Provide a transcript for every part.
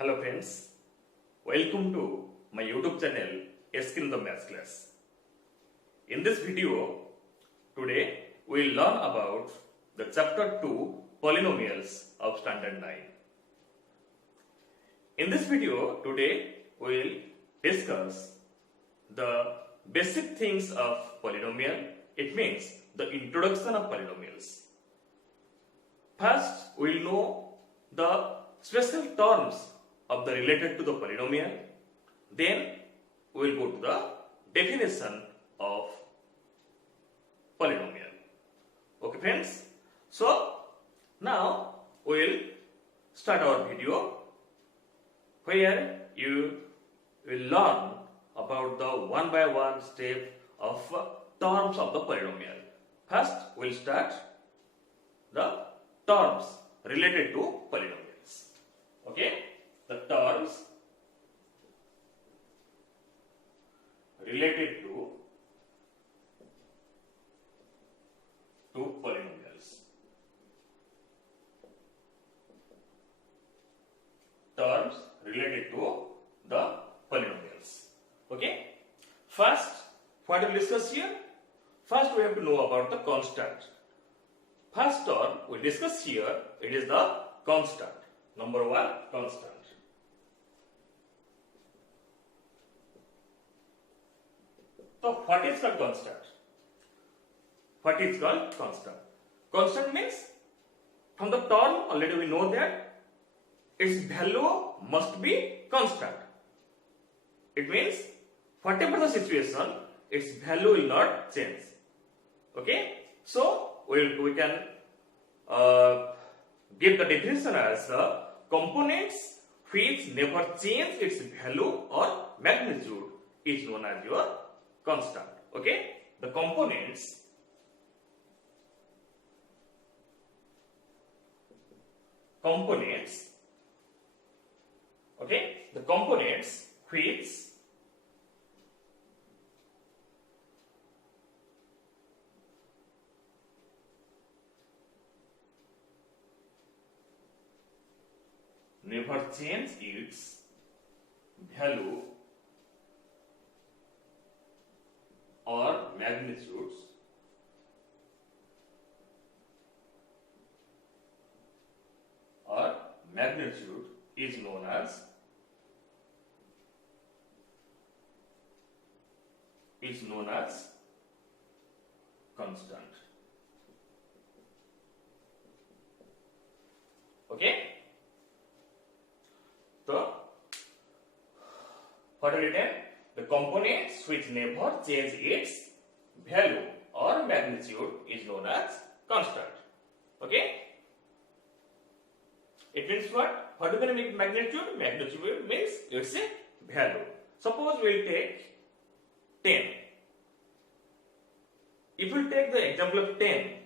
Hello friends, welcome to my YouTube channel Skin the Maths Class. In this video, today we will learn about the chapter 2 polynomials of standard 9. In this video, today we will discuss the basic things of polynomial. It means the introduction of polynomials. First, we will know the special terms of the related to the polynomial. Then we will go to the definition of polynomial. Okay friends, so now we will start our video where you will learn about the one by one step of terms of the polynomial. First we will start the terms related to polynomials. Okay, the terms related to polynomials. Terms related to the polynomials. Okay, first what we will discuss here? First we have to know about the constant. First term we discuss here, it is the constant. Number one, constant. So what is called constant? What is called constant? Constant means from the term already we know that its value must be constant. It means whatever the situation, its value will not change. Okay, so we can give the definition as components which never change its value or magnitude is known as your constant. Okay, the components okay, the components which never change its value or magnitudes is known as constant. Okay, so what are written? The components which never change its value or magnitude is known as constant. Okay, it means what? What do you mean magnitude? Magnitude means it's a value. Suppose we will take 10. If we take the example of 10,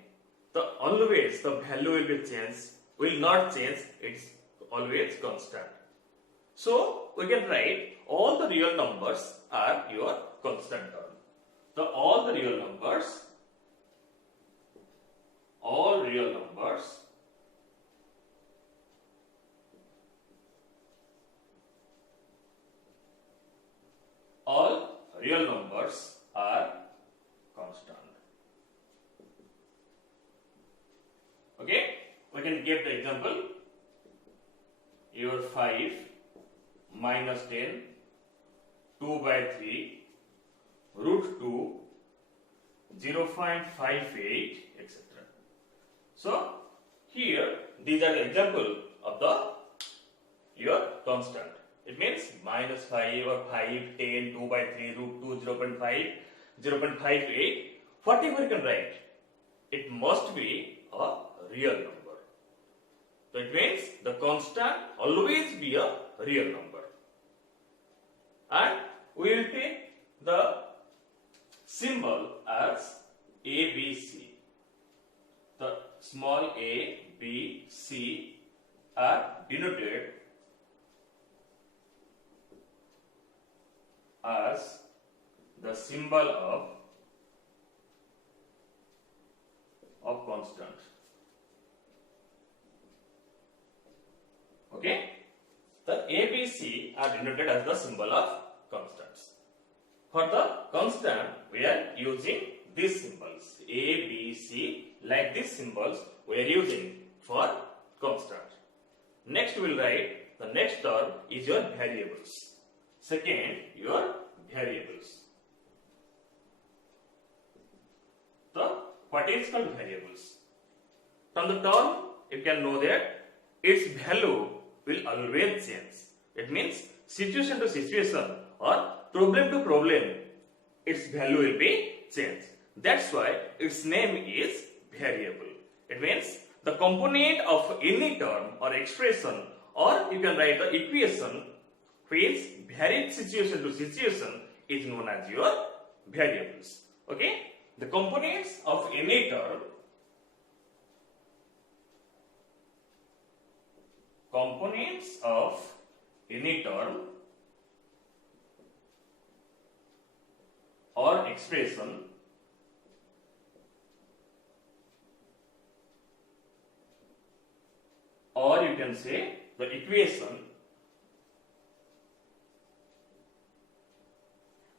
always the value will be changed, will not change, it's always constant. So we can write all the real numbers are your constant term. So all real numbers are constant. Okay, we can give the example. Your 5 minus 10, 2 by 3, root 2, 0.58, etc. So here these are the example of your constant. It means minus 5 or 5, 10, 2 by 3, root 2, 0.5, 0.58. Whatever you can write, it must be a real number. So it means the constant always be a real number. And we will take the symbol as ABC. The small a, b, c are denoted as the symbol of constant. Okay, the A, B, C are denoted as the symbol of constants. For the constant, we are using these symbols A, B, C. Like these symbols, we are using for constant. Next, we will write the next term is your variables. Second, your variables. So, what is called variables? From the term, you can know that its value will always change. It means situation to situation or problem to problem, its value will be changed. That's why its name is variable. It means the component of any term or expression, or you can write the equation which varies situation to situation is known as your variables. Okay? The components of any term or expression or you can say the equation.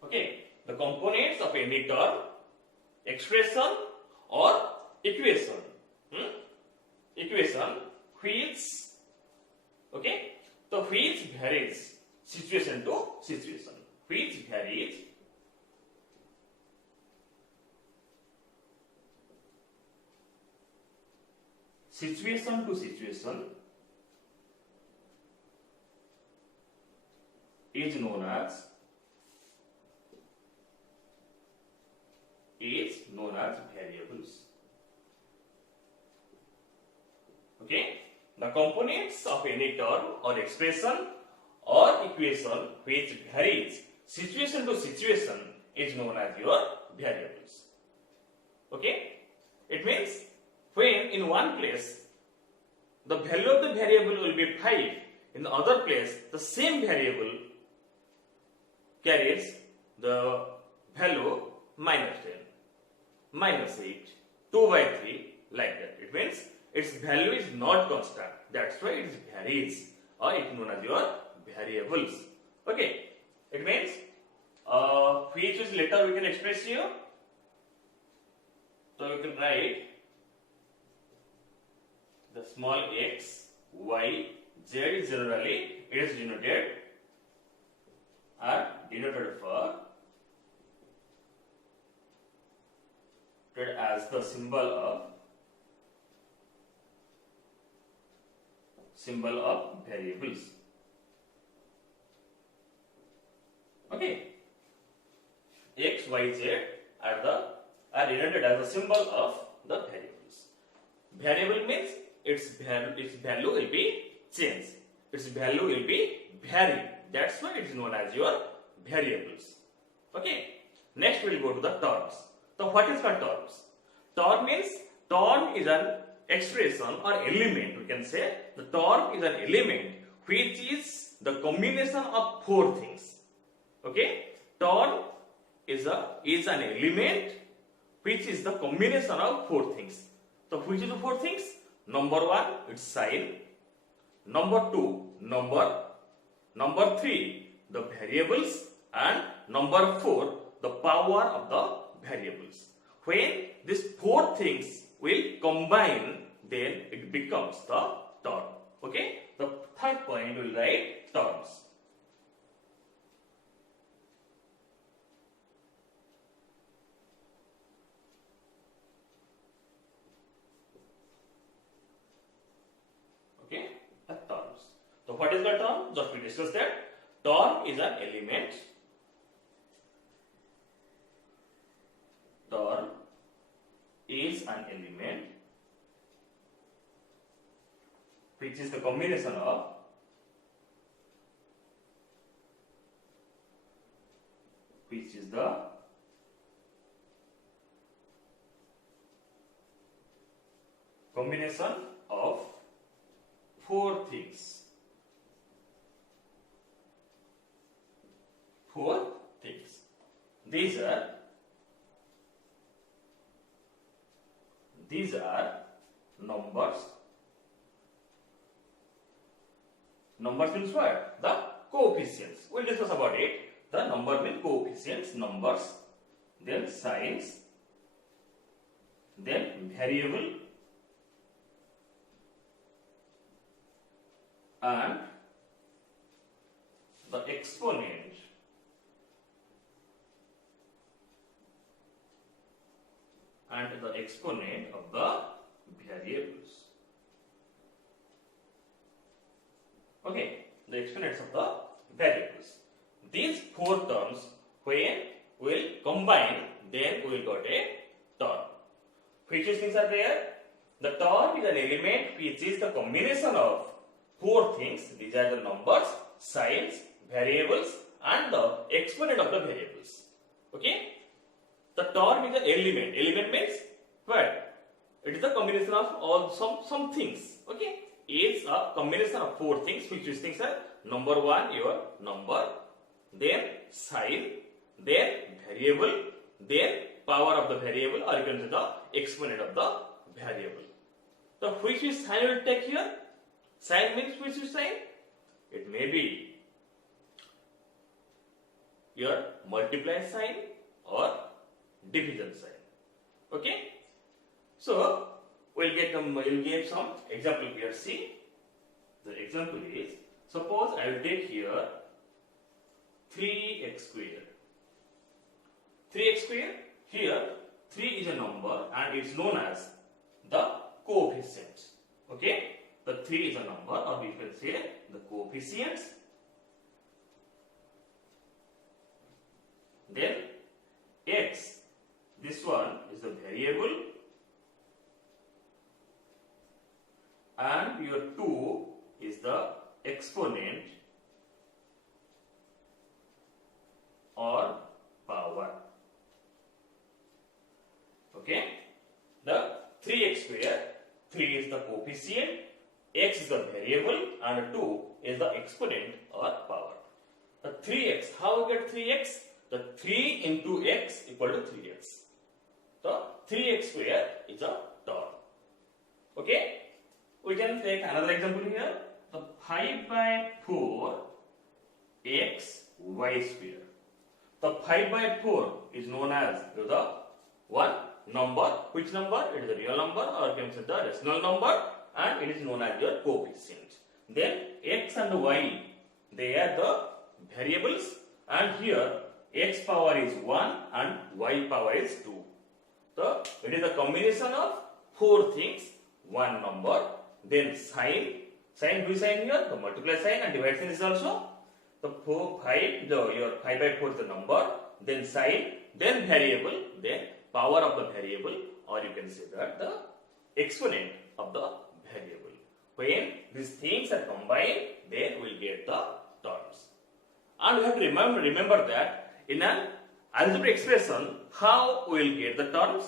Okay, the components of any term, expression or equation. Equation which, okay, so which varies situation to situation. Which varies situation to situation is known as variables. Okay, the components of any term or expression or equation which varies situation to situation is known as your variables. Okay, it means when in one place the value of the variable will be 5, in the other place the same variable carries the value minus 10, minus 8, 2 by 3, like that. It means its value is not constant. That's why it varies, or it is known as your variables. Okay, it means which is later we can express here. So we can write the small x, y, z is generally it is denoted for as the symbol of variables. Okay, x, y, z are denoted as a symbol of the variables. Variable means its value will be changed. Its value will be vary. That's why it is known as your variables. Okay. Next we will go to the terms. So what is called terms? Term means term is an expression or element. We can say the term is an element which is the combination of 4 things. Okay. Term is an element which is the combination of 4 things. So which is the 4 things? Number 1, its sign. Number 2, number. Number 3, the variables. And number 4, the power of the variables. When these 4 things will combine, then it becomes the term. Okay? The third point we will write terms. Okay? The terms. So what is the term? Just we discussed that. Term is an element. Term is an element which is the combination of combination of 4 things. 4 things. These are numbers, Numbers means what? The coefficients. We'll discuss about it. The number means coefficients, numbers, then signs, then variable, and the exponent, of the variables. Okay, the exponents of the variables. These four terms, when we will combine, then we will get a term. Which things are there? The term is an element which is the combination of four things. These are the numbers, signs, variables, and the exponent of the variables. Okay? The term is an element. Element means what? It is a combination of all some things. Okay? It's a combination of four things. Which things are? Number one, your number, then sign, then variable, then power of the variable, or you can say the exponent of the variable. So which sign will take here? Sign means which sign? It may be your multiply sign or division sign. Okay? So we'll give some example here. See, the example is, suppose I will take here 3x square. 3x square, here 3 is a number and it's known as the coefficient. Okay? The 3 is a number, or we can say the coefficients. Then x, this one is the variable, and your 2 is the exponent or power. Okay? The 3x square, 3 is the coefficient, x is the variable, and 2 is the exponent or power. The 3x, how we get 3x? The 3 into x equal to 3x. So 3x square is a term. Okay? We can take another example here. The 5 by 4 x y square. The 5 by 4 is known as the one number. Which number? It is a real number, or you can say the rational number, and it is known as your coefficient. Then x and y, they are the variables, and here x power is 1 and y power is 2. So it is a combination of four things. One number, then sign. Sign, which sign here? The multiply sign, and divide sign is also. The 5 by 4 is the number, then sign, then variable, then power of the variable, or you can say that the exponent of the variable. When these things are combined, then we will get the terms. And we have to remember that in an algebraic expression, how we will get the terms?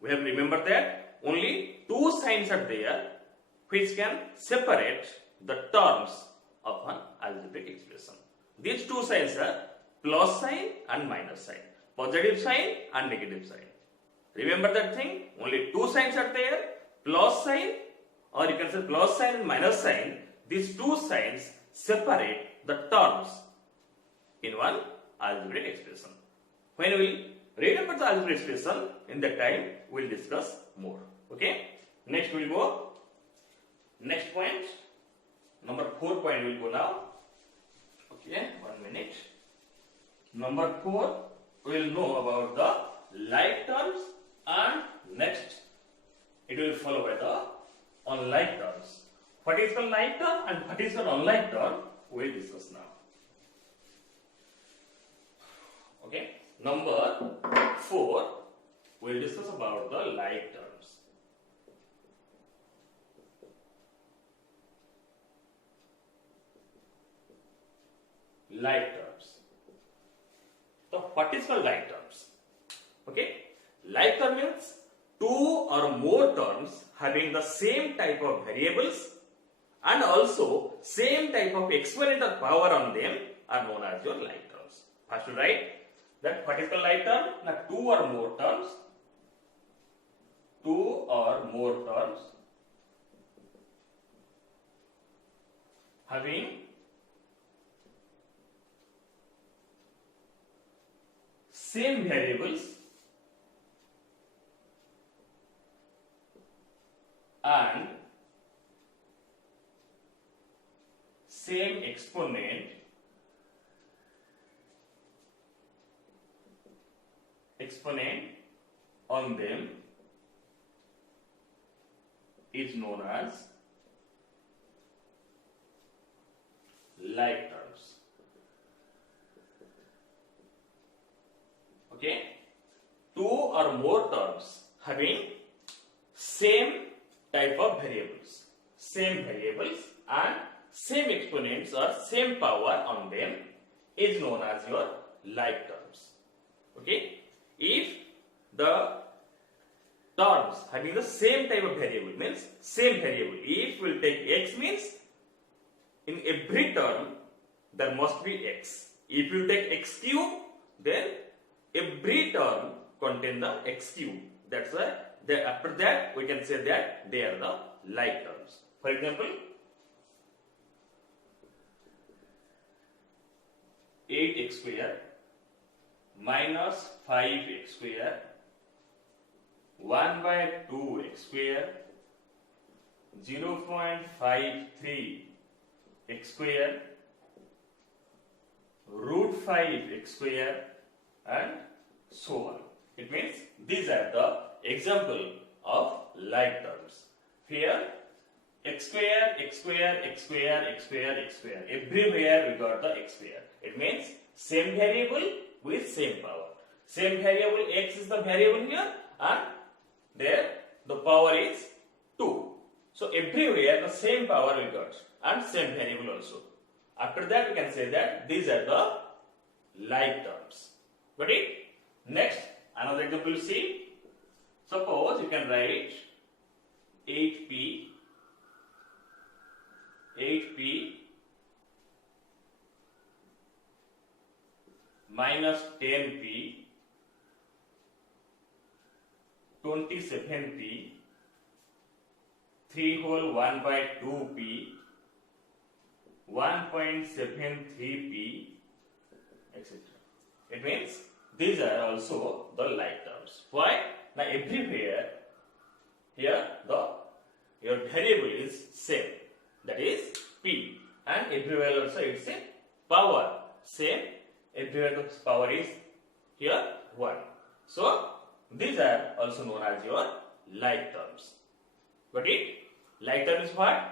We have to remember that only two signs are there which can separate the terms of an algebraic expression. These two signs are plus sign and minus sign, positive sign and negative sign. Remember that thing? Only two signs are there, plus sign, or you can say plus sign and minus sign. These two signs separate the terms in one algebraic expression. When we read about the algebraic expression, in that time we will discuss more. Okay? Next we will go. Next point, number 4 point we will go now. Okay, 1 minute. Number 4, we will know about the like terms, and next it will follow by the unlike terms. What is the like term and what is the unlike term? We will discuss now. Okay, number 4, we will discuss about the like terms. Like terms. So what is called like terms? Okay, like term means two or more terms having the same type of variables and also same type of exponent or power on them are known as your like terms. First to write that what is called like term? Now two or more terms. Two or more terms having same variables and same exponent on them is known as like terms. Okay, two or more terms having same type of variables and same exponents or same power on them is known as your like terms. Okay, if the terms having the same type of variable means same variable, if we'll take x means in every term there must be x. If you take x cube, then every term contain the x cube. That's why after that we can say that they are the like terms. For example, 8x square minus 5x square 1 by 2x square 0.53 x square root 5x square and so on. It means these are the example of like terms. Here x square, x square, x square, x square, x square. Everywhere we got the x square. It means same variable with same power. Same variable x is the variable here and there the power is 2. So everywhere the same power we got and same variable also. After that we can say that these are the like terms. Got it? Next, another example you see. Suppose you can write 8p minus 10p 27p 3 whole 1 by 2p 1.73p etc. It means these are also the like terms. Why? Now everywhere here your variable is same, that is p, and everywhere also it's a power same. Everywhere the power is here 1. So these are also known as your like terms. Got it? Like term is what?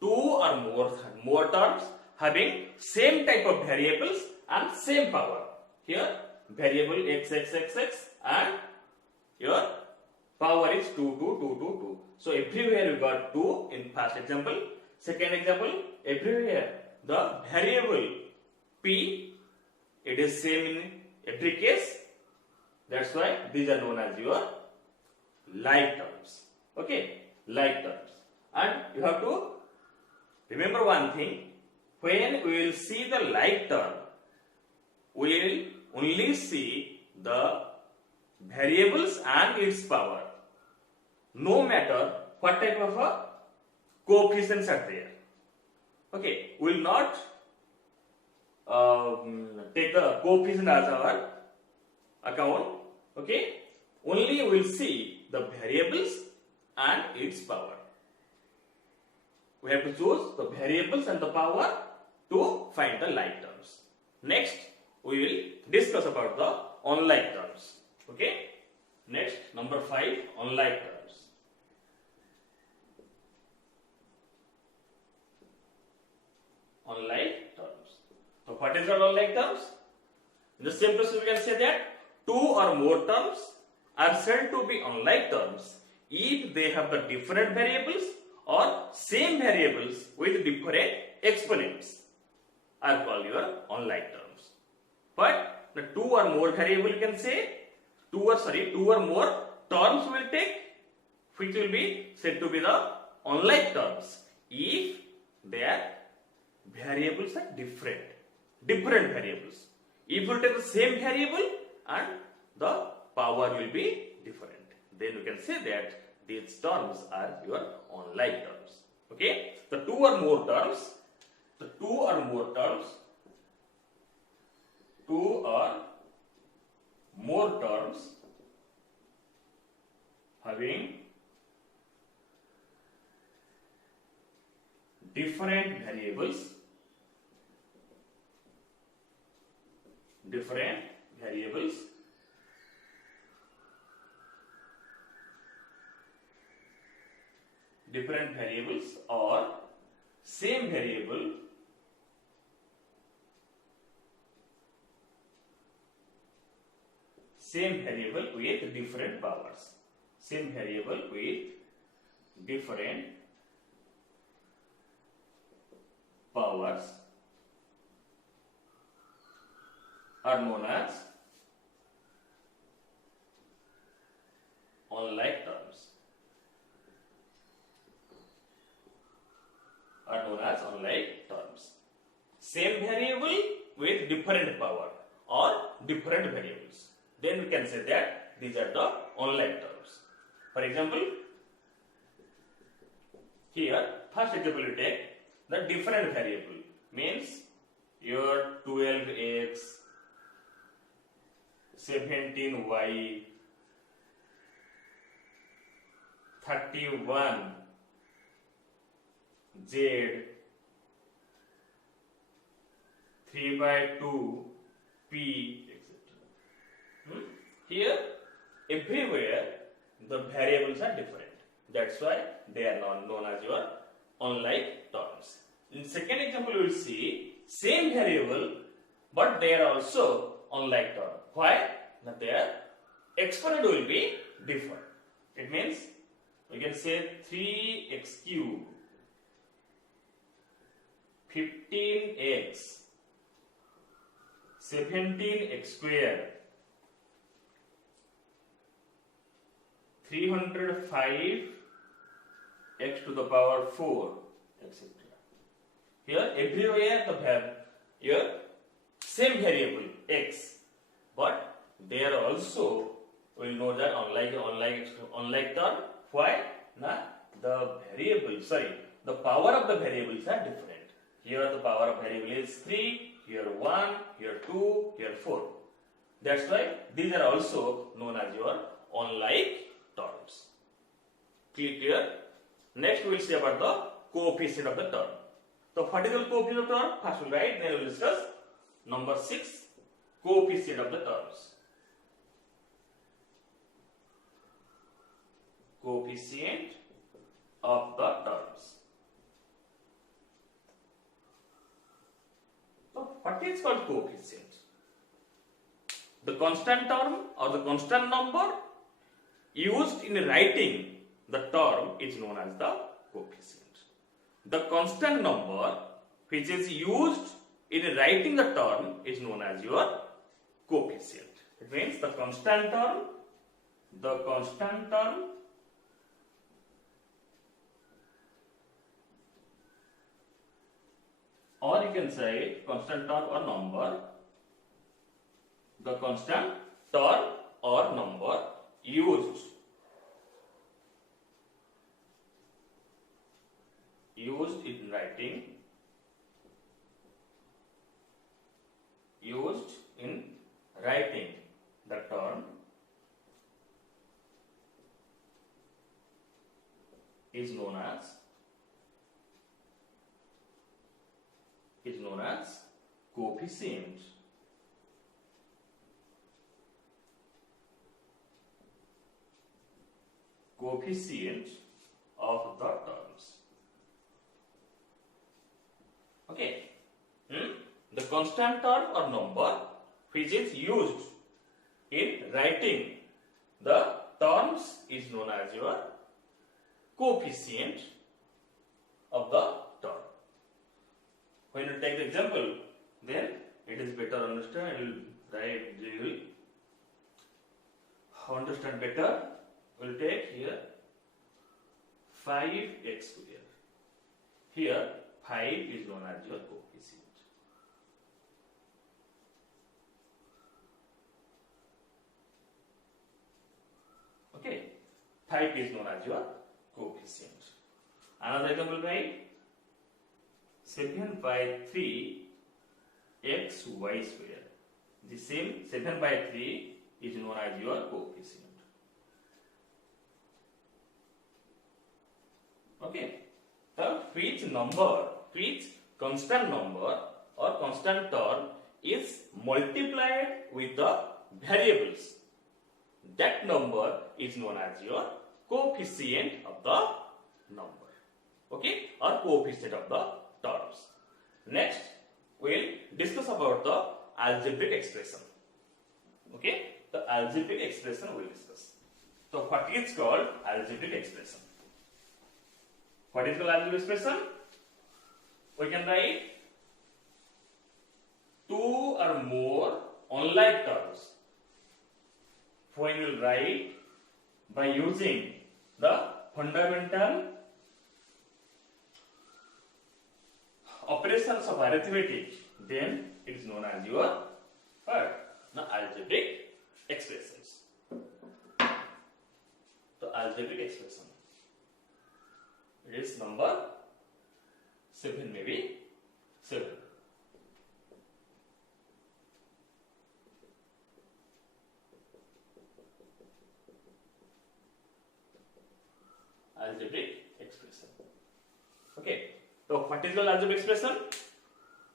Two or more terms having same type of variables and same power. Here variable x and your power is 2. So everywhere we got 2 in first example. Second example, everywhere the variable p, it is same in every case. That's why these are known as your like terms. Okay, like terms. And you have to remember one thing. When we will see the like term, we will only see the variables and its power, no matter what type of a coefficients are there. Okay, we will not take the coefficient as our account. Okay, only we will see the variables and its power. We have to choose the variables and the power to find the like terms. Next, we will discuss about the unlike terms. Okay. Next, number 5, unlike terms. Unlike terms. So, what is the unlike terms? In the simplest we can say that two or more terms are said to be unlike terms if they have the different variables or same variables with different exponents are called your unlike terms. But the two or more variable you can say two or more terms will take, which will be said to be the unlike terms if their variables are different variables. If you take the same variable and the power will be different, then you can say that these terms are your unlike terms. Okay, the two or more terms two or more terms, having different variables, or same variable with different powers. Same variable with different powers are known as unlike terms. Same variable with different power or different variables. Then we can say that these are the unlike terms. For example, here first example we take the different variable, means your 12x, 17y, 31z, 3/2p, etc. Here everywhere the variables are different. That's why they are known as your unlike terms. In second example, we will see same variable, but they are also unlike term. Why? That their exponent will be different. It means we can say 3x cube, 15x, 17x square, 305x to the power 4, etc. Here everywhere your same variable x, but they are also, we know that unlike term. Why? The power of the variables are different. Here the power of variable is 3, here 1, here 2, here 4. That's why these are also known as your unlike terms. Clear? Next we will see about the coefficient of the term. So what is the coefficient of the term? First we will write, then we will discuss. Number 6, coefficient of the terms. Coefficient of the terms. So what is called coefficient? The constant term or the constant number used in writing the term is known as the coefficient. The constant number which is used in writing the term is known as your coefficient. It means the constant term, or you can say constant term or number, the constant term or number used in writing, the term is known as coefficient. Coefficient of the terms. Okay. The constant term or number which is used in writing the terms is known as your coefficient of the term. When you take the example, then it is better understand. You will understand better. We will take here 5x square. Here 5 is known as your coefficient. Okay, 5 is known as your coefficient. Another example, right? 7 by 3 xy square. The same 7 by 3 is known as your coefficient. Okay. The which constant number or constant term is multiplied with the variables, that number is known as your coefficient of the number. Okay, or coefficient of the terms. Next, we'll discuss about the algebraic expression. Okay, the algebraic expression we'll discuss. So, what is called algebraic expression? What is called algebraic expression? We can write two or more unlike terms. When we write by using the fundamental operations of arithmetic, then it is known as your the algebraic expressions. The algebraic expression. It is number 7, maybe 7. Algebraic expression. Okay. So what is the algebraic expression?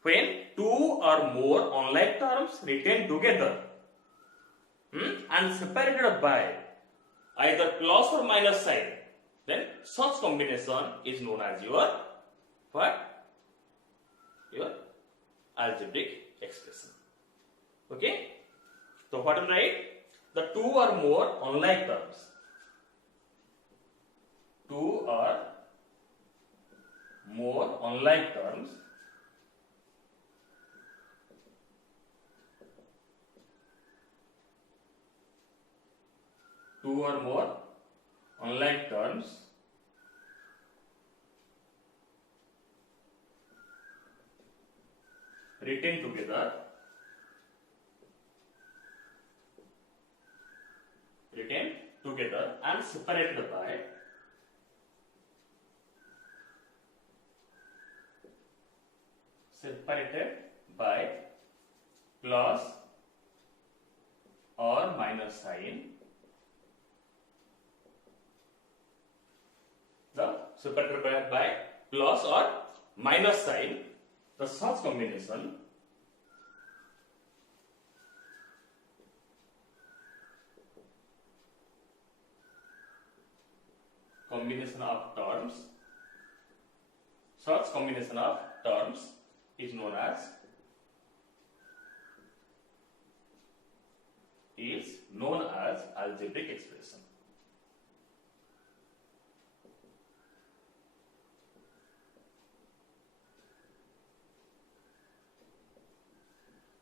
When two or more unlike terms written together and separated by either plus or minus sign, then such combination is known as your what? Your algebraic expression. Okay. So what will write? The two or more unlike terms. Two or more unlike terms written together and separated by plus or minus sign. The separated by plus or minus sign, the such combination of terms, such combination of terms is known as algebraic expression.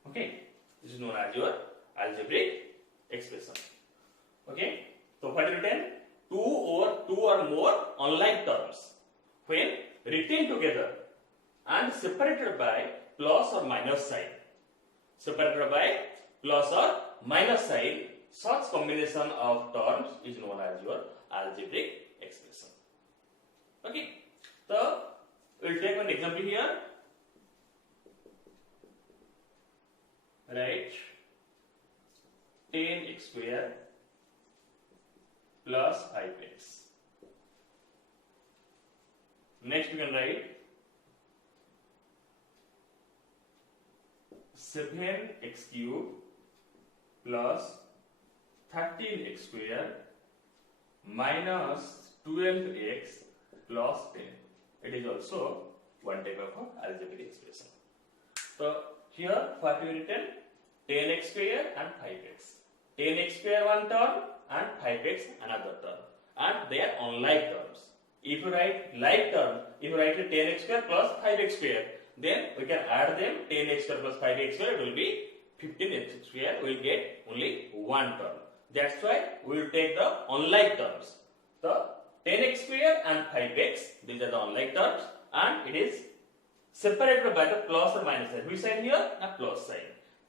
Okay, this is known as your algebraic expression. Okay, so what is written? Two or more unlike terms when written together and separated by plus or minus sign. Separated by plus or minus sign, such combination of terms is known as your algebraic expression. Okay, so we will take one example here. Write 10x square plus 5x. Next we can write 7x cube plus 13x square minus 12x plus 10. It is also one type of algebraic expression. So here what we written? 10x square and 5x. 10x square one term and 5x another term, and they are unlike terms. If you write like term, if you write 10x square plus 5x square, then we can add them. 10x square plus 5x square, it will be 15x square. We will get only one term. That's why we will take the unlike terms. The 10x square and 5x, these are the unlike terms, and it is separated by the plus or minus sign. Which sign here? A plus sign.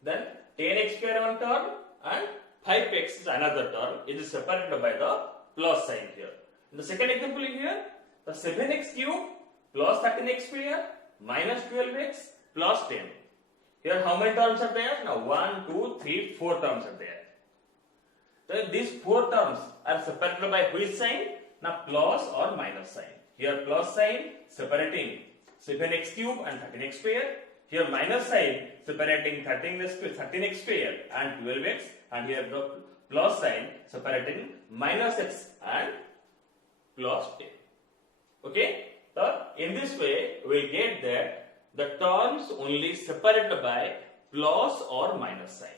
Then 10x square one term and 5x is another term. It is separated by the plus sign here. In the second example here, the 7x cube plus 13x square minus 12x plus 10. Here how many terms are there? Now 1, 2, 3, 4 terms are there. So these 4 terms are separated by which sign? Now plus or minus sign. Here plus sign separating 7x cube and 13x square. Here minus sign separating 13x square and 12x, and here the plus sign separating minus x and plus 10. Okay? So in this way we get that the terms only separated by plus or minus sign.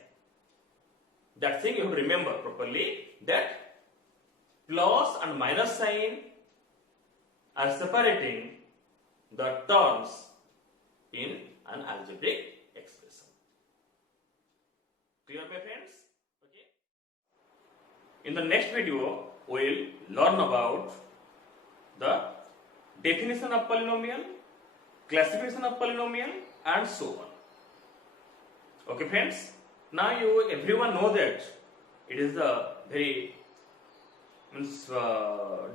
That thing you have to remember properly, that plus and minus sign are separating the terms in an algebraic expression. Clear, my friends? Okay. In the next video, we will learn about the definition of polynomial, classification of polynomial, and so on. Okay, friends. Now everyone know that it is a very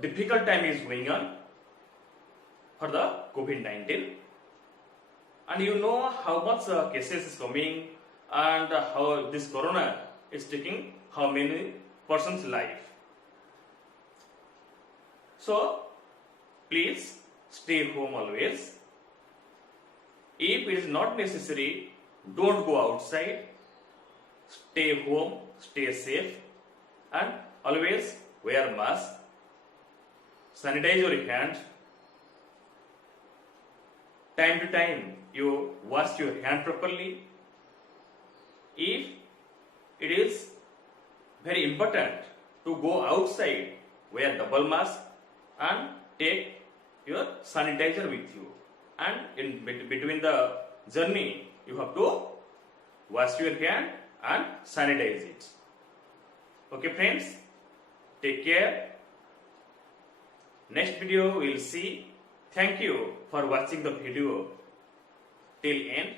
difficult time is going on for the COVID-19, and you know how much cases is coming and how this corona is taking how many persons' life. So please stay home always. If it is not necessary, don't go outside. Stay home, stay safe, and always wear mask. Sanitize your hands. Time to time, you wash your hand properly. If it is very important to go outside, wear double mask and take your sanitizer with you. And in between the journey, you have to wash your hand and sanitize it. Okay, friends, take care. Next video we will see. Thank you for watching the video till end.